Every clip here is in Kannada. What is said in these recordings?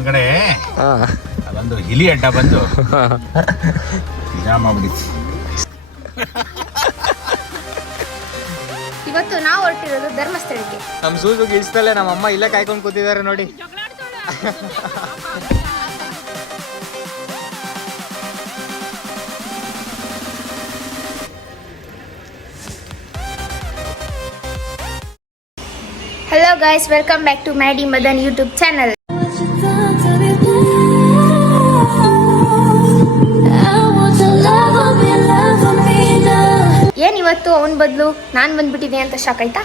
ಮುಂದ್ಗಡೆ ಅದೊಂದು ಹಿಲಿ ಅಡ್ಡ ಬಂದು ಜಾಮ್ ಆಗ್ಬಿಡಿಸಿ. ಇವತ್ತು ನಾವು ಹೊರಟಿರೋದು ಧರ್ಮಸ್ಥಳಕ್ಕೆ. ನಮ್ಮ ಸೂಸು ಗಿಡ್ಸ್ದಲ್ಲೇ ನಮ್ಮ ಅಮ್ಮ ಇಲ್ಲೇ ಕಾಯ್ಕೊಂಡು ಕೂತಿದ್ದಾರೆ ನೋಡಿ. Hello guys, welcome back to Maddie Madan YouTube channel. ಏನ್ ಇವತ್ತು ಅವನ ಬದಲು ನಾನು ಬಂದ್ಬಿಟ್ಟಿದೆ ಅಂತ ಶಾಕ್ ಆಯ್ತಾ?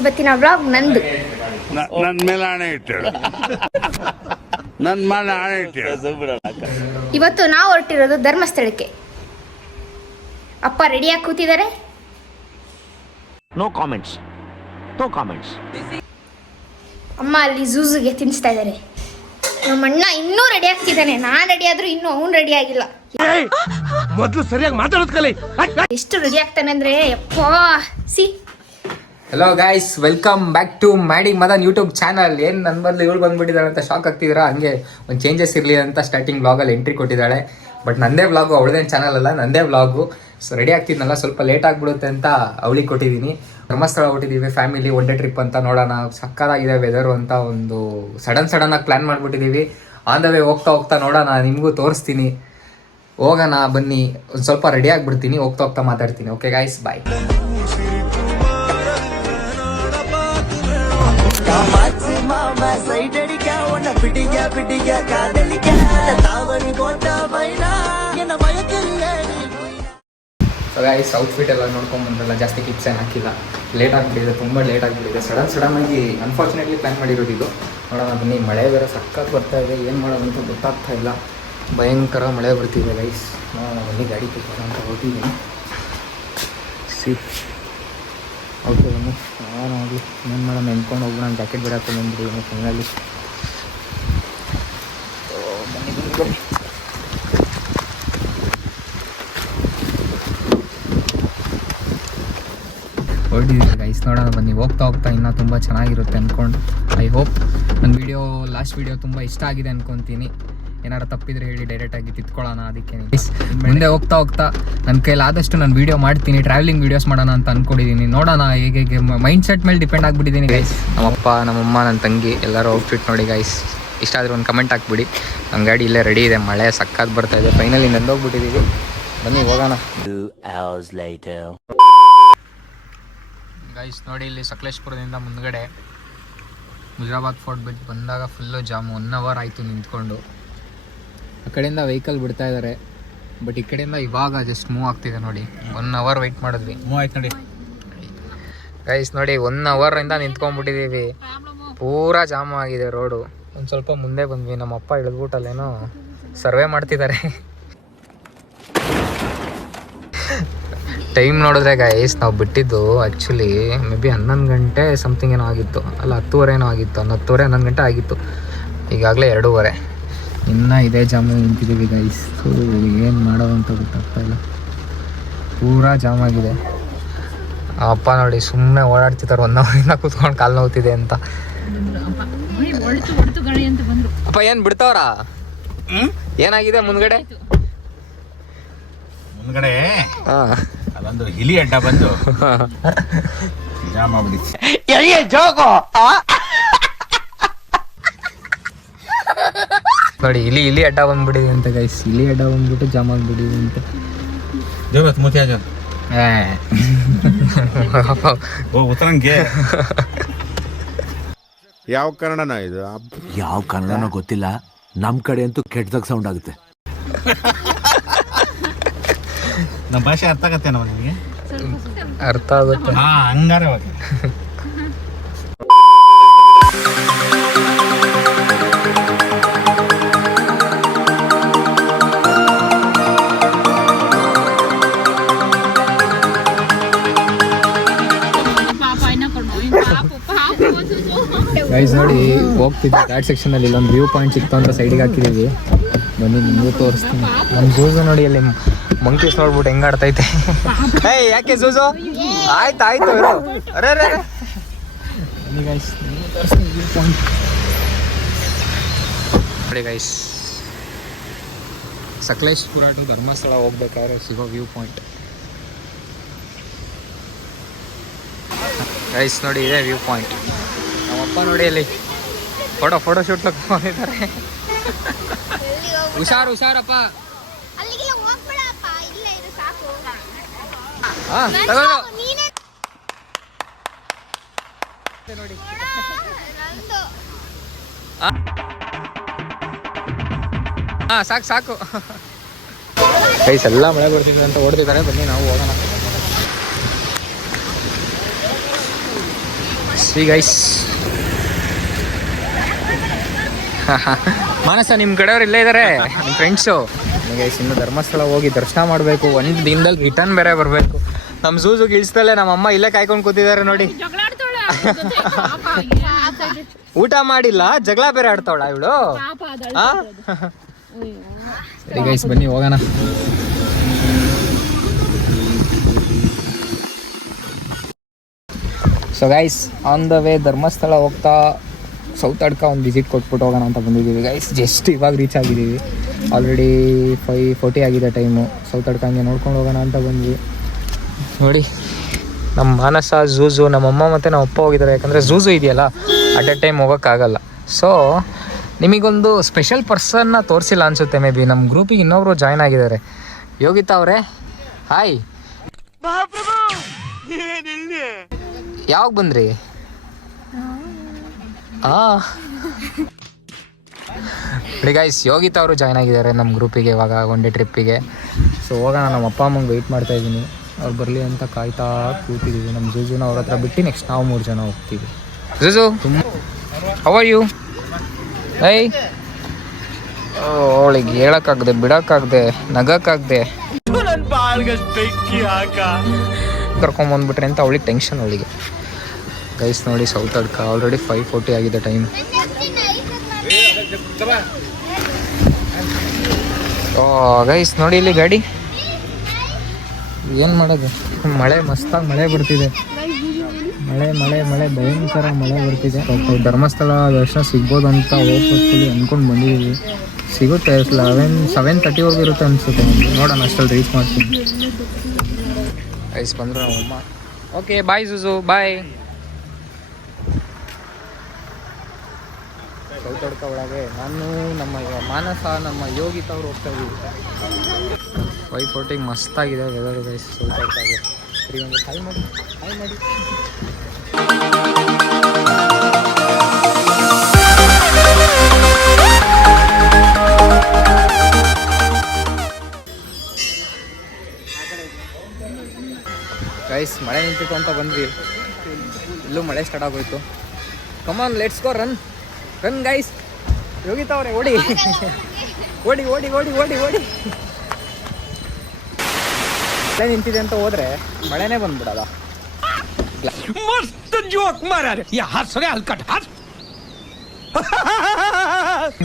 ಇವತ್ತಿನ ವ್ಲಾಗ್ ನಂದು. ನನ್ನ ಮೇಲೆ ಆಣೆ ಇಟ್ಟಳು. ನನ್ನ ಮೇಲೆ ಆಣೆ ಇಟ್ಟಳು. ಇವತ್ತು ನಾವು ಹೊರಟಿರೋದು ಧರ್ಮಸ್ಥಳಕ್ಕೆ. ಅಪ್ಪ ರೆಡಿಯಾಗಿ ಕೂತಿದ್ದಾರೆ. No comments. ಅಮ್ಮ ಅಲ್ಲಿ ಝೂಝುಗೆ ತಿನ್ನಿಸ್ತಾ ಇದ್ದಾರೆ. ನಮ್ಮ ಅಣ್ಣ ಇನ್ನೂ ರೆಡಿ ಆಗ್ತಿದ್ದಾನೆ. ನಾನು ರೆಡಿ ಆದ್ರೂ ಇನ್ನೂ ಅವ್ನು ರೆಡಿ ಆಗಿಲ್ಲ. ಮೊದಲು ಸರಿಯಾಗಿ ಮಾತಾಡೋದು ಕಲಿ. ಎಷ್ಟು ರೆಡಿ ಆಗ್ತಾನೆ ಅಂದ್ರೆ ಯಪ್ಪಾ ಸಿ. Hello guys, welcome back to Maddy Madan YouTube channel. ಏನು ನನ್ನ ಬದಲು ಇವಳು ಬಂದ್ಬಿಟ್ಟಿದ್ದಾಳೆ ಅಂತ ಶಾಕ್ ಆಗ್ತಿದ್ದೀರಾ? ಹಂಗೆ ಒಂದು ಚೇಂಜಸ್ ಇರಲಿ ಅಂತ ಸ್ಟಾರ್ಟಿಂಗ್ ವ್ಲಾಗಲ್ಲಿ ಎಂಟ್ರಿ ಕೊಟ್ಟಿದ್ದಾಳೆ. ಬಟ್ ನಂದೇ ವ್ಲಾಗು, ಅವಳದೇನು ಚಾನಲ್ ಅಲ್ಲ, ನಂದೇ ವ್ಲಾಗು. ಸೊ ರೆಡಿ ಆಗ್ತಿದ್ನಲ್ಲ, ಸ್ವಲ್ಪ ಲೇಟ್ ಆಗಿಬಿಡುತ್ತೆ ಅಂತ ಅವಳಿಗೆ ಕೊಟ್ಟಿದ್ದೀನಿ. ಧರ್ಮಸ್ಥಳ ಹೊಟ್ಟಿದ್ದೀವಿ, ಫ್ಯಾಮಿಲಿ ಒನ್ ಡೇ ಟ್ರಿಪ್ ಅಂತ. ನೋಡೋಣ, ಸಕ್ಕತ್ತಾಗಿದೆ ವೆದರು ಅಂತ ಒಂದು ಸಡನ್ನಾಗಿ ಪ್ಲ್ಯಾನ್ ಮಾಡಿಬಿಟ್ಟಿದ್ದೀವಿ. ಆನ್ ದ ವೇ ಹೋಗ್ತಾ ನೋಡೋಣ, ನಿಮಗೂ ತೋರಿಸ್ತೀನಿ. ಹೋಗೋಣ ಬನ್ನಿ. ಒಂದು ಸ್ವಲ್ಪ ರೆಡಿ ಆಗಿಬಿಡ್ತೀನಿ, ಹೋಗ್ತಾ ಮಾತಾಡ್ತೀನಿ. ಓಕೆ ಗಾಯ್ಸ್, ಬಾಯ್. ಸೊ ಗೈಸ್, ಔಟ್ಫಿಟ್ ಎಲ್ಲ ನೋಡ್ಕೊಂಡು ಬಂದ್ರಲ್ಲ, ಜಾಸ್ತಿ ಕಿಪ್ಸ್ ಏನು ಹಾಕಿಲ್ಲ. ಲೇಟ್ ಆಗಿಬಿಟ್ಟಿದೆ, ತುಂಬ ಲೇಟ್ ಆಗಿಬಿಟ್ಟಿದೆ. ಸಡನ್ನಾಗಿ ಅನ್ಫಾರ್ಚುನೇಟ್ಲಿ ಪ್ಲ್ಯಾನ್ ಮಾಡಿರೋದು ಇದು. ನೋಡೋಣ ಬನ್ನಿ. ಮಳೆ ಬೇರೆ ಸಖತ್ ಬರ್ತಾ ಇದೆ, ಏನು ಮಾಡೋದು ಅಂತ ಗೊತ್ತಾಗ್ತಾ ಇಲ್ಲ. ಭಯಂಕರ ಮಳೆ ಬರ್ತಿದೆ ಗೈಸ್. ನೋಡೋಣ ಬನ್ನಿ, ಗಾಡಿ ಕಿಪ್ಪೋಣ ಅಂತ ಹೊರಟಿದ್ದೀನಿ. ಓಕೆ ಬನ್ನಿ, ನೋಡಿ ಏನು ಮಾಡೋಣ, ನೆನ್ಕೊಂಡು ಹೋಗೋಣ. ಜಾಕೆಟ್ ಬೇರೆ ಹಾಕೊಂಡು ಬಂದ್ಬಿಡಿ ಫೈನಲಿ. ಬನ್ನಿ ಹೊರಟಿದ್ದೀವಿ ಗೈಸ್. ನೋಡೋಣ ಬನ್ನಿ. ಹೋಗ್ತಾ ಇನ್ನೂ ತುಂಬ ಚೆನ್ನಾಗಿರುತ್ತೆ ಅಂದ್ಕೊಂಡು. ಐ ಹೋಪ್ ನನ್ನ ಲಾಸ್ಟ್ ವೀಡಿಯೋ ತುಂಬ ಇಷ್ಟ ಆಗಿದೆ ಅಂದ್ಕೊತೀನಿ. ಏನಾರು ತಪ್ಪಿದ್ರೆ ಹೇಳಿ, ಡೈರೆಕ್ಟಾಗಿ ತಿತ್ಕೊಳ್ಳೋಣ. ಅದಕ್ಕೆ ಮುಂದೆ ಹೋಗ್ತಾ ನನ್ನ ಕೈಲಾದಷ್ಟು ನಾನು ವೀಡಿಯೋ ಮಾಡ್ತೀನಿ. ಟ್ರಾವೆಲಿಂಗ್ ವೀಡಿಯೋಸ್ ಮಾಡೋಣ ಅಂತ ಅಂದ್ಕೊಂಡಿದ್ದೀನಿ. ನೋಡೋಣ ಹೇಗೆ ಮೈಂಡ್ ಸೆಟ್ ಮೇಲೆ ಡಿಪೆಂಡ್ ಆಗಿಬಿಟ್ಟಿದ್ದೀನಿ ಗೈಸ್. ನಮ್ಮಪ್ಪ, ನಮ್ಮಮ್ಮ, ನನ್ನ ತಂಗಿ ಎಲ್ಲರೂ ಔಟ್ಫಿಟ್ ನೋಡಿ ಗೈಸ್. ಇಷ್ಟ ಆದರೆ ಒಂದು ಕಮೆಂಟ್ ಹಾಕ್ಬಿಡಿ. ನಮ್ಮ ಗಾಡಿ ಇಲ್ಲೇ ರೆಡಿ ಇದೆ, ಮಳೆ ಸಕ್ಕತ್ ಬರ್ತಾ ಇದೆ. ಫೈನಲಿ ನಂದೋಗ್ಬಿಟ್ಟಿದ್ದೀವಿ. ಬನ್ನಿ ಹೋಗೋಣ. 2 hours later. ಗೈಸ್ ನೋಡಿ, ಇಲ್ಲಿ ಸಕಲೇಶ್ಪುರದಿಂದ ಮುಂದ್ಗಡೆ ಮುಜರಾಬಾದ್ ಫೋರ್ಟ್ ಬಂದಾಗ ಫುಲ್ಲು ಜಾಮು. 1 hour ಆಯಿತು ನಿಂತ್ಕೊಂಡು. ಆ ಕಡೆಯಿಂದ ವೆಹಿಕಲ್ ಬಿಡ್ತಾ ಇದ್ದಾರೆ, ಬಟ್ ಈ ಕಡೆಯಿಂದ ಇವಾಗ ಜಸ್ಟ್ ಮೂವ್ ಆಗ್ತಿದೆ ನೋಡಿ. 1 hour ವೆಯ್ಟ್ ಮಾಡಿದ್ವಿ, ಮೂವ್ ಆಯ್ತು ನೋಡಿ ಗೈಸ್. ನೋಡಿ 1 hour-ಇಂದ ನಿಂತ್ಕೊಂಡ್ಬಿಟ್ಟಿದ್ದೀವಿ. ಪೂರಾ ಜಾಮು ಆಗಿದೆ ರೋಡು. ಒಂದು ಸ್ವಲ್ಪ ಮುಂದೆ ಬಂದ್ವಿ. ನಮ್ಮ ಅಪ್ಪ ಇಳಿದ್ಬಿಟ್ಟಲ್ಲೇನೋ ಸರ್ವೆ ಮಾಡ್ತಿದ್ದಾರೆ. ಟೈಮ್ ನೋಡಿದ್ರೆ ಗೈಸ್, ನಾವು ಬಿಟ್ಟಿದ್ದು ಆ್ಯಕ್ಚುಲಿ ಮೇ ಬಿ 11 ಗಂಟೆ ಸಮಥಿಂಗ್ ಏನೋ ಆಗಿತ್ತು, ಅಲ್ಲ 10:30 ಏನೋ ಆಗಿತ್ತು. 10:30 11 ಗಂಟೆ ಆಗಿತ್ತು. ಈಗಾಗಲೇ 2:30. ಇನ್ನೂ ಇದೇ ಜಾಮು ನಿಂತಿದ್ದೀವಿ ಗೈಸ್. ಏನು ಮಾಡೋದು ಅಂತ ಗೊತ್ತಾಗ್ತಾ ಇಲ್ಲ, ಪೂರಾ ಜಾಮ್ ಆಗಿದೆ. ಅಪ್ಪ ನೋಡಿ ಸುಮ್ಮನೆ ಓಡಾಡ್ತಿದ್ದಾರೆ. 1 hour-ಇಂದ ಕೂತ್ಕೊಂಡು ಕಾಲು ನೋವ್ತಿದೆ ಅಂತ. ಅಪ್ಪ ಏನು ಬಿಡ್ತಾವ್ರಾ? ಏನಾಗಿದೆ ಮುಂದ್ಗಡೆ? ಅದೊಂದು ಹಿಲಿ ಅಡ್ಡ ಬಂದು ಜಾಮ್ ಆಗ್ಬಿಡಿಸಿ. ನೋಡಿ ಇಲ್ಲಿ ಅಡ್ಡ ಬಂದ್ಬಿಟ್ಟಿದೆ ಅಂತ ಗೈಸ್. ಇಲ್ಲಿ ಅಡ್ಡ ಬಂದ್ಬಿಟ್ಟು ಜಾಮ್ ಆಗ್ಬಿಟ್ಟಿದೆ ಅಂತ. ಉತ್ತರಂಗೆ ಯಾವ ಕನ್ನಡನ ಇದು? ಯಾವ ಕನ್ನಡನೋ ಗೊತ್ತಿಲ್ಲ, ನಮ್ ಕಡೆ ಅಂತೂ ಕೆಟ್ಟದಾಗ ಸೌಂಡ್ ಆಗುತ್ತೆ. ನಮ್ಮ ಭಾಷೆ ಅರ್ಥ ಆಗತ್ತೆ ನಾವು ನಿಮಗೆ? ಅರ್ಥ ಆಗುತ್ತೆ. ಹಂಗಾರೆ ಗೈಸ್ ನೋಡಿ, ಹೋಗ್ತಿದ್ವಿ ಘಾಟ್ ಸೆಕ್ಷನಲ್ಲಿ. ಇಲ್ಲೊಂದು ವ್ಯೂ ಪಾಯಿಂಟ್ ಸಿಕ್ತು ಅಂತ ಸೈಡಿಗೆ ಹಾಕಿದ್ದೀವಿ. ಬನ್ನಿ ನಿಮಗೂ ತೋರಿಸ್ತೀನಿ. ನಮ್ಮ ಝೂಝು ನೋಡಿ, ಅಲ್ಲಿ ಮಂಕೀಸ್ ನೋಡ್ಬಿಟ್ಟು ಹೆಂಗೆ ಆಡ್ತೈತೆ. ಏಯ್ ಯಾಕೆ ಝೂಝು? ಆಯ್ತು ಇರೋ. ಅರೆ ಬನ್ನಿ ಗೈಸ್, ವ್ಯೂ ಪಾಯಿಂಟ್ ನೋಡಿ ಗೈಸ್, ಸಕಲೇಶ್ಪುರ ಟು ಧರ್ಮಸ್ಥಳ ಹೋಗ್ಬೇಕಾದ್ರೆ ಸಿಗೋ ವ್ಯೂ ಪಾಯಿಂಟ್ ಗೈಸ್. ನೋಡಿ ಇದೆ ವ್ಯೂ ಪಾಯಿಂಟ್. ನಮ್ಮಪ್ಪ ನೋಡಿ ಅಲ್ಲಿ ಫೋಟೋ ಶೂಟ್ ಹೋಗಿದ್ದಾರೆ. ಹುಷಾರಪ್ಪ. ಅಲ್ಲಿಗೆಲ್ಲ ಹೋಗ್ಬೇಡಪ್ಪ, ಇಲ್ಲೇ ಇರು ಸಾಕು. ಹಾಂ ನನ್ ತಗೊಳ್ಳೋ ಸಾಕು, ನೀನೇ ನೋಡಿ. ನಂದು. ಹಾಂ ಸಾಕು ಗೈಸ್, ಎಲ್ಲ ಮಳೆ ಬರ್ತಿದೆ ಅಂತ ಓಡ್ತಿದ್ದಾರೆ. ಬನ್ನಿ ನಾವು ಹೋಗೋಣ. ಶ್ರೀ ಗೈಸ್, ಮಾನಸ ನಿಮ್ಮ ಕಡೆಯವ್ರು ಇಲ್ಲೇ ಇದ್ದಾರೆ, ನಿಮ್ಮ ಫ್ರೆಂಡ್ಸು. ಗೈಸ್, ಇನ್ನು ಧರ್ಮಸ್ಥಳ ಹೋಗಿ ದರ್ಶನ ಮಾಡಬೇಕು. ಒಂದು ದಿನದಲ್ಲಿ ರಿಟರ್ನ್ ಬೇರೆ ಬರಬೇಕು. ನಮ್ಮ ಝೂಝುಗೆ ಇಳಿಸ್ದಲ್ಲೇ ನಮ್ಮ ಅಮ್ಮ ಇಲ್ಲೇ ಕಾಯ್ಕೊಂಡು ಕೂತಿದ್ದಾರೆ ನೋಡಿ. ಊಟ ಮಾಡಿಲ್ಲ, ಜಗಳ ಬೇರೆ ಆಡ್ತಾವಳ ಇವಳು. ಸರಿ ಗೈಸ್, ಬನ್ನಿ ಹೋಗೋಣ. So guys, on the way Dharmasthala ಹೋಗ್ತಾ ಸೌತ್ ಅಡ್ಕ ಒಂದು ವಿಸಿಟ್ ಕೊಟ್ಬಿಟ್ಟು ಹೋಗೋಣ ಅಂತ ಬಂದಿದ್ದೀವಿ ಗೈಸ್. ಜಸ್ಟ್ ಇವಾಗ ರೀಚ್ ಆಗಿದ್ದೀವಿ. ಆಲ್ರೆಡಿ 5:40 ಆಗಿದೆ ಟೈಮು. ಸೌತ್ ಅಡ್ಕ ಹಂಗೆ ನೋಡ್ಕೊಂಡು ಹೋಗೋಣ ಅಂತ ಬಂದ್ವಿ. ನೋಡಿ, ನಮ್ಮ ಮಾನಸ, ಝೂಝು, ನಮ್ಮಮ್ಮ ಮತ್ತು ನಮ್ಮ ಅಪ್ಪ ಹೋಗಿದ್ದಾರೆ. ಯಾಕಂದರೆ ಝೂಝು ಇದೆಯಲ್ಲ, ಅಟ್ ಎ ಟೈಮ್ ಹೋಗೋಕ್ಕಾಗಲ್ಲ. ಸೊ ನಿಮಗೊಂದು ಸ್ಪೆಷಲ್ ಪರ್ಸನ್ನ ತೋರಿಸಿಲ್ಲ ಅನಿಸುತ್ತೆ. ಮೇ ಬಿ ನಮ್ಮ ಗ್ರೂಪಿಗೆ ಇನ್ನೊಬ್ರು ಜಾಯ್ನ್ ಆಗಿದ್ದಾರೆ. ಯೋಗಿತಾ ಅವರೇ, ಹಾಯ್. ಯಾವಾಗ ಬಂದ್ರಿ? ನೋಡಿ ಗೈಸ್, ಯೋಗಿತಾ ಅವರು ಜಾಯ್ನ್ ಆಗಿದ್ದಾರೆ ನಮ್ಮ ಗ್ರೂಪಿಗೆ ಇವಾಗ ಒನ್ ಡೇ ಟ್ರಿಪ್ಪಿಗೆ. ಸೊ ಹೋಗೋಣ. ನಮ್ಮ ಅಪ್ಪ ಅಮ್ಮಂಗೆ ವೆಯ್ಟ್ ಮಾಡ್ತಾ ಇದ್ದೀನಿ, ಅವ್ರು ಬರಲಿ ಅಂತ ಕಾಯ್ತಾ ಕೂತಿದ್ದೀವಿ. ನಮ್ಮ ಝೂಝುನ ಅವ್ರ ಹತ್ರ ಬಿಟ್ಟು ನೆಕ್ಸ್ಟ್ ನಾವು 3 ಜನ ಹೋಗ್ತೀವಿ. ZooZoo, how are you? I ಅವಳಿಗೆ ಹೇಳೋಕ್ಕಾಗದೆ, ಬಿಡೋಕ್ಕಾಗದೆ, ನಗೋಕ್ಕಾಗದೆ ಕರ್ಕೊಂಬಂದ್ಬಿಟ್ರೆ ಅಂತ ಅವಳಿಗೆ ಟೆನ್ಷನ್. ಅವಳಿಗೆ ಗೈಸ್ ನೋಡಿ, ಸೌತ್ ಅಡ್ಕ ಆಲ್ರೆಡಿ 5:40 ಆಗಿದೆ ಟೈಮ್. ಗೈಸ್ ನೋಡಿ ಇಲ್ಲಿ ಗಾಡಿ. ಏನು ಮಾಡೋದು, ಮಳೆ ಮಸ್ತಾಗಿ ಮಳೆ ಬರ್ತಿದೆ. ಮಳೆ ಭಯಂಕರ ಮಳೆ ಬರ್ತಿದೆ. ಧರ್ಮಸ್ಥಳ ದರ್ಶನ ಸಿಗ್ಬೋದು ಅಂತ ಹೋಗ್ಬಿಟ್ಟು ಅಂದ್ಕೊಂಡು ಬಂದಿದ್ದೀವಿ. ಸಿಗುತ್ತೆ 7:30 ಇರುತ್ತೆ ಅನಿಸುತ್ತೆ. ನೋಡೋಣ, ಅಷ್ಟಲ್ಲಿ ರೀಚ್ ಮಾಡ್ತೀನಿ. ಗೈಸ್ ಬಂದರು ನಮ್ಮಮ್ಮ. ಓಕೆ, ಬಾಯ್ ಝೂಝು, ಬಾಯ್. ಸೌತ್ ಅಡ್ಕ ಒಳಗೆ ನಾನು, ನಮ್ಮ ಮಾನಸ, ನಮ್ಮ ಯೋಗಿತಾ ಅವ್ರು ಹೋಗ್ತಾ ಇದ್ದೀವಿ. 5:40 ಮಸ್ತಾಗಿದೆ ವೆದರ್ ಗೈಸ್ ಸೌತ್ ಅಡ್ಕಾಗೆ. ಸರಿ, ಒಂದು ಹಾಯ್ ಮಾಡಿ. ಗೈಸ್, ಮಳೆ ನಿಂತಿತ್ತು ಅಂತ ಬಂದ್ವಿ. ಇಲ್ಲೂ ಮಳೆ ಸ್ಟಾರ್ಟ್ ಆಗೋಯ್ತು. Come on, let's go, run guys. Yogita ಅವರೇ, ಓಡಿ. ಮಳೆ ನಿಂತಿದೆ ಅಂತ ಹೋದ್ರೆ ಮಳೆನೇ ಬಂದ್ಬಿಡಲ್ಲ.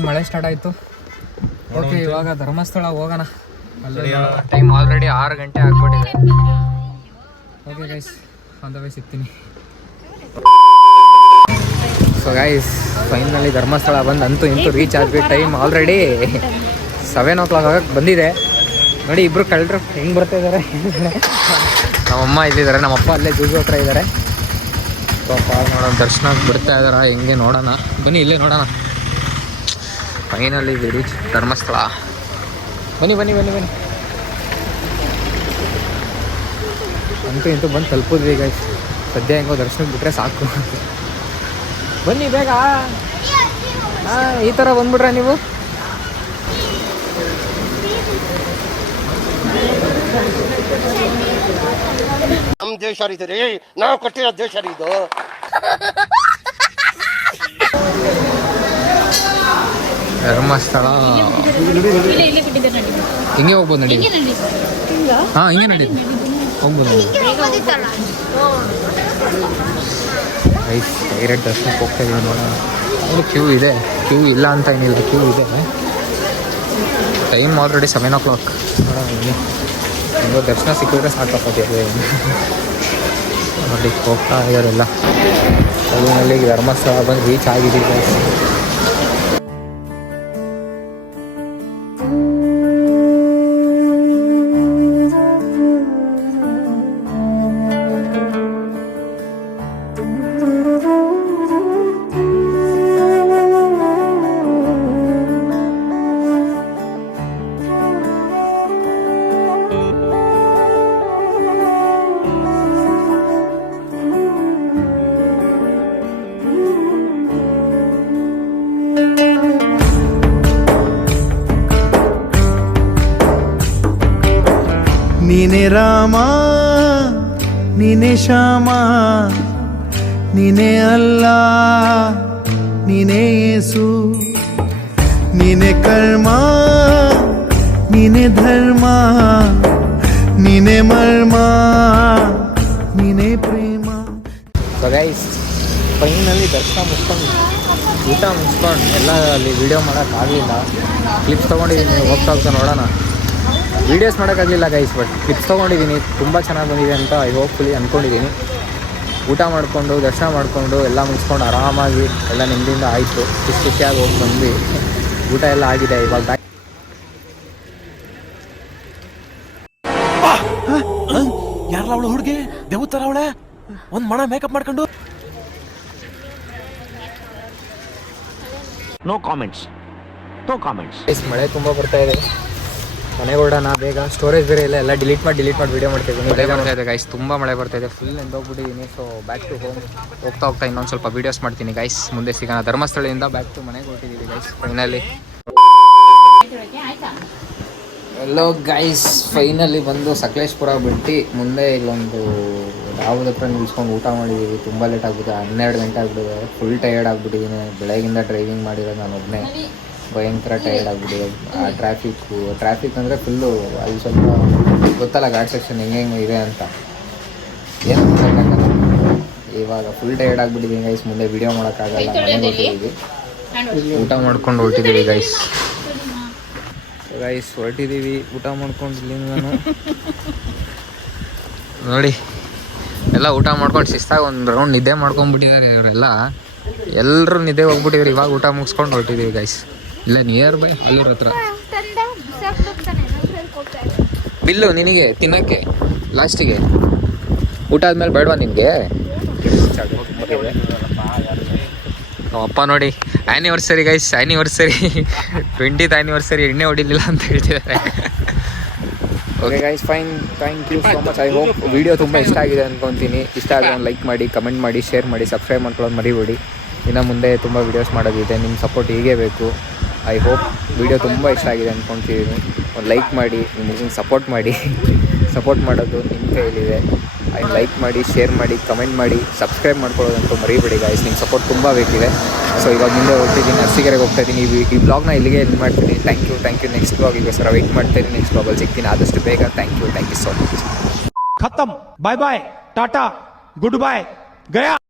ಮಳೆ ಸ್ಟಾರ್ಟ್ ಆಯ್ತು. ಓಕೆ, ಇವಾಗ ಧರ್ಮಸ್ಥಳ ಹೋಗೋಣ. ಟೈಮ್ ಆಲ್ರೆಡಿ 6 ಗಂಟೆ ಆಗ್ಬಿಟ್ಟಿದೆ. Okay guys, on the way ಸಿಗ್ತೀನಿ. ಸೊ ಗೈಸ್, ಫೈನಲಿ ಧರ್ಮಸ್ಥಳ ಬಂದು ಅಂತೂ ರೀಚ್ ಆದ್ವಿ. ಟೈಮ್ ಆಲ್ರೆಡಿ 7 o'clock ಆಗಕ್ಕೆ ಬಂದಿದೆ. ನೋಡಿ, ಇಬ್ಬರು ಕಳ್ಳರು ಹೆಂಗೆ ಬರ್ತಾ ಇದ್ದಾರೆ. ನಮ್ಮಮ್ಮ ಇಲ್ಲಿದ್ದಾರೆ, ನಮ್ಮಪ್ಪ ಅಲ್ಲೇ ಝೂಝು ಹತ್ರ ಇದ್ದಾರೆ. ಪಾಪ ನೋಡೋಣ, ದರ್ಶನಕ್ಕೆ ಬಿಡ್ತಾ ಇದ್ದಾರೆ ಹೆಂಗೆ ನೋಡೋಣ. ಬನ್ನಿ, ಇಲ್ಲೇ ನೋಡೋಣ. Finally reach Dharmasthala. ಬನ್ನಿ. ಅಂತೂ ಬಂದು ತಲುಪಿದ್ವಿ ಗೈಸ್. ಸದ್ಯ ಹೆಂಗೋ ದರ್ಶನಕ್ಕೆ ಬಿಟ್ಟರೆ ಸಾಕು. ಬನ್ನಿ ಬೇಗ. ಈ ಥರ ಬಂದ್ಬಿಟ್ರೆ ನೀವು. ನಮ್ಮ ದೇಶ ಇದು ರೀ, ನಾವು ಕಟ್ಟಿರೋ ದೇಶ ಇದು. ಧರ್ಮಸ್ಥಳ ಹಿಂಗೆ ಹೋಗ್ಬೋದು ನಡಿ. ಹಾಂ, ಹಿಂಗೆ ನಡೀತು ಹೋಗ್ಬೋದು. ಡೈರೆಕ್ಟ್ ದರ್ಶನಕ್ಕೆ ಹೋಗ್ತಾ ಇದೀವಿ. ನೋಡೋಣ, ಅಲ್ಲಿ ಕ್ಯೂ ಇದೆ. ಕ್ಯೂ ಇಲ್ಲ ಅಂತ ಏನಿಲ್ಲ, ಕ್ಯೂ ಇದೆ. Time already 7 o'clock. ನೋಡೋಣ, ಹೆಂಗೋ ದರ್ಶನ ಸಿಕ್ಕಿದ್ರೆ ಸಾಕಾಗ್ತದೆ. ನೋಡಿ, ಹೋಗ್ತಾ ಇದ್ದಾರೆಲ್ಲ. ಅಲ್ಲಿನಲ್ಲಿ ಧರ್ಮಸ್ಥಳ ಬಂದು ರೀಚ್ ಆಗಿದ್ದೀವಿ. ನೀನೆ ರಾಮ ನೀನೆ ಶ್ಯಾಮ ನೀನೆ ಅಲ್ಲ ನೀನೆ ಯೇಸು ನೀನೆ ಕರ್ಮ ನೀನೆ ಧರ್ಮ ನೀನೆ ಮರ್ಮ ನೀನೆ ಪ್ರೇಮ. ಸೊ ಗೈಸ್ ಫೈನಲಿ ದರ್ಶನ ಮುಗಿಸ್ಕೊಂಡು ಊಟ ಮುಗಿಸ್ಕೊಂಡು ಎಲ್ಲ ಅಲ್ಲಿ ವೀಡಿಯೋ ಮಾಡೋಕ್ಕಾಗಲಿಲ್ಲ. ಕ್ಲಿಪ್ಸ್ ತೊಗೊಂಡಿದ್ದೀನಿ, ಹೋಗ್ತಾ ನೋಡೋಣ. ವೀಡಿಯೋಸ್ ಮಾಡೋಕ್ಕಾಗಲಿಲ್ಲ ಗೈಸ್, ಬಟ್ ಕ್ಲಿಪ್ಸ್ ತೊಗೊಂಡಿದ್ದೀನಿ. ತುಂಬ ಚೆನ್ನಾಗಿ ಬಂದಿದೆ ಅಂತ ಐ ಹೋಪ್ಫುಲಿ ಅಂದ್ಕೊಂಡಿದ್ದೀನಿ. ಊಟ ಮಾಡಿಕೊಂಡು ದರ್ಶನ ಮಾಡಿಕೊಂಡು ಎಲ್ಲ ಮುಗಿಸ್ಕೊಂಡು ಆರಾಮಾಗಿ ಎಲ್ಲ ನೆಮ್ಮದಿಯಿಂದ ಆಯಿತು. ಖುಷಿಯಾಗಿ ಹೋಗಿ ಬಂದ್ವಿ. ಊಟ ಎಲ್ಲ ಆಗಿದೆ ಇವಾಗ. ಯಾರಲ್ಲ ಅವಳು ಹುಡುಗಿ ದೇವತರ ಅವಳೆ ಒಂದ್ ಮಣ ಮೇಕಪ್ ಮಾಡ್ಕೊಂಡು. No comments. ಮಳೆ ತುಂಬ ಬರ್ತಾ ಇದೆ. ಮನೆಗೆ ಹೊರಡೋಣ ಬೇಗ. ಸ್ಟೋರೇಜ್ ಬೇರೆ ಇಲ್ಲ, ಎಲ್ಲ ಡಿಲೀಟ್ ಮಾಡಿ ವೀಡಿಯೋ ಮಾಡ್ತಿದ್ದೀನಿ. ಮಳೆ ಬರ್ತಾ ಇದೆ ಗೈಸ್, ತುಂಬ ಮಳೆ ಬರ್ತಾ ಇದೆ. ಫುಲ್ ನೆಂದೋಗ್ಬಿಟ್ಟಿದ್ದೀನಿ. ಸೊ ಬ್ಯಾಕ್ ಟು ಹೋಮ್ ಹೋಗ್ತಾ ಇನ್ನೊಂದು ಸ್ವಲ್ಪ ವೀಡಿಯೋಸ್ ಮಾಡ್ತೀನಿ ಗೈಸ್. ಮುಂದೆ ಸಿಗೋಣ. ಧರ್ಮಸ್ಥಳದಿಂದ ಬ್ಯಾಕ್ ಟು ಮನೆಗೆ ಹೊರಟಿದ್ದೀವಿ ಗೈಸ್ ಫೈನಲಿ. ಎಲ್ಲೋ ಗೈಸ್ ಫೈನಲಿ ಬಂದು ಸಕಲೇಶ್ಪುರ ಬಿಟ್ಟು ಮುಂದೆ ಇಲ್ಲೊಂದು ಧಾಬದ ಹತ್ರ ನಿಲ್ಸ್ಕೊಂಡು ಊಟ ಮಾಡಿದ್ದೀವಿ. ತುಂಬ ಲೇಟ್ ಆಗ್ಬಿಟ್ಟಿದೆ, 12 ಗಂಟೆ ಆಗ್ಬಿಟ್ಟಿದೆ. ಫುಲ್ ಟಯರ್ಡ್ ಆಗ್ಬಿಟ್ಟಿದ್ದೀನಿ. ಬೆಳಗಿಂದ ಡ್ರೈವಿಂಗ್ ಮಾಡಿರೋದು ನಾನು ಒಬ್ಬನೇ. ಭಯಂಕರ ಟಯರ್ಡ್ ಆಗ್ಬಿಟ್ಟಿದೆ. ಆ ಟ್ರಾಫಿಕ್ ಅಂದರೆ ಫುಲ್ಲು ಅಲ್ಲಿ ಸ್ವಲ್ಪ ಗೊತ್ತಲ್ಲ ಘಾಟ್ ಸೆಕ್ಷನ್ ಹೆಂಗೆ ಇದೆ ಅಂತ. ಏನು ಮಾಡೋಕ್ಕಾಗಲ್ಲ. ಇವಾಗ ಫುಲ್ ಟಯರ್ಡ್ ಆಗ್ಬಿಟ್ಟಿದ್ದೀನಿ ಗೈಸ್. ಮುಂದೆ ವೀಡಿಯೋ ಮಾಡೋಕ್ಕಾಗಲ್ಲ. ಮನೆಗೆ ಹೊರಟಿದ್ದೀವಿ, ಊಟ ಮಾಡ್ಕೊಂಡು ಹೊರಟಿದ್ದೀವಿ ಗೈಸ್. ಹೊರಟಿದ್ದೀವಿ ಊಟ ಮಾಡ್ಕೊಂಡು ಇಲ್ಲಿಂದ ನೋಡಿ. ಎಲ್ಲ ಊಟ ಮಾಡ್ಕೊಂಡು ಶಿಸ್ತಾಗಿ ಒಂದು ರೌಂಡ್ ನಿದ್ದೆ ಮಾಡ್ಕೊಂಡ್ಬಿಟ್ಟಿದ್ದಾರೆ ಅವರೆಲ್ಲ. ಎಲ್ಲರೂ ನಿದ್ದೆ ಹೋಗ್ಬಿಟ್ಟಿದ್ರು. ಇವಾಗ ಊಟ ಮುಗಿಸ್ಕೊಂಡು ಹೊರಟಿದ್ದೀವಿ ಗೈಸ್. ಇಲ್ಲ ನಿಯರ್ ಬೈ ಅಲ್ಲೂರ ಹತ್ರ. ಬಿಲ್ಲು ನಿನಗೆ ತಿನ್ನೋಕ್ಕೆ ಲಾಸ್ಟಿಗೆ ಊಟ ಆದ್ಮೇಲೆ ಬೇಡವಾ ನಿನಗೆ? ಅಪ್ಪ ನೋಡಿ ಆ್ಯನಿವರ್ಸರಿ ಗೈಸ್, 20th ಆ್ಯನಿವರ್ಸರಿ ಎಣ್ಣೆ ಹೊಡಿಲಿಲ್ಲ ಅಂತ ಹೇಳ್ತಿದ್ದಾರೆ. Okay guys fine, thank you so much. I hope video ತುಂಬ ಇಷ್ಟ ಆಗಿದೆ ಅಂದ್ಕೊತೀನಿ. ಇಷ್ಟ ಆಗಿದೆ ಲೈಕ್ ಮಾಡಿ, ಕಮೆಂಟ್ ಮಾಡಿ, ಶೇರ್ ಮಾಡಿ, ಸಬ್ಸ್ಕ್ರೈಬ್ ಮಾಡ್ಕೊಳ್ಳೋದು ಮರಿಬೇಡಿ. ಇನ್ನು ಮುಂದೆ ತುಂಬ ವೀಡಿಯೋಸ್ ಮಾಡೋದಿದೆ. ನಿಮ್ಮ ಸಪೋರ್ಟ್ ಹೀಗೆ ಬೇಕು. ಐ ಹೋಪ್ ವಿಡಿಯೋ ತುಂಬ ಇಷ್ಟ ಆಗಿದೆ ಅಂದ್ಕೊತಿದ್ದೀನಿ. ಒಂದು ಲೈಕ್ ಮಾಡಿ, ನಿಮಗೆ ಸಪೋರ್ಟ್ ಮಾಡಿ. ಸಪೋರ್ಟ್ ಮಾಡೋದು ನಿಮ್ಮ ಕೈಲಿದೆ. ಲೈಕ್ ಮಾಡಿ, ಶೇರ್ ಮಾಡಿ, ಕಮೆಂಟ್ ಮಾಡಿ, ಸಬ್ಸ್ಕ್ರೈಬ್ ಮಾಡ್ಕೊಳ್ಳೋದಂತೂ ಮರಿಬೇಡಿ ಗೈಸ್. ನಿಮ್ಮ ಸಪೋರ್ಟ್ ತುಂಬ ಬೇಕಿದೆ. ಸೊ ಇವಾಗ ಮುಂದೆ ಹೋಗ್ತಿದ್ದೀನಿ, ಅರಸೀಕೆರೆಗೆ ಹೋಗ್ತಾ ಇದ್ದೀನಿ. ಈ ಬ್ಲಾಗ್ನ ಇಲ್ಲಿಗೆ ಎಂಡ್ ಮಾಡ್ತೀನಿ. Thank you. ನೆಕ್ಸ್ಟ್ ಬ್ಲಾಗಿಗೋಸ್ಕರ ವೆಯ್ಟ್ ಮಾಡ್ತೀನಿ. ನೆಕ್ಸ್ಟ್ ಬ್ಲಾಗಲ್ಲಿ ಸಿಗ್ತೀನಿ ಆದಷ್ಟು ಬೇಗ. Thank you so much. खत्म, बाय बाय, टाटा, गुड बाय, गया.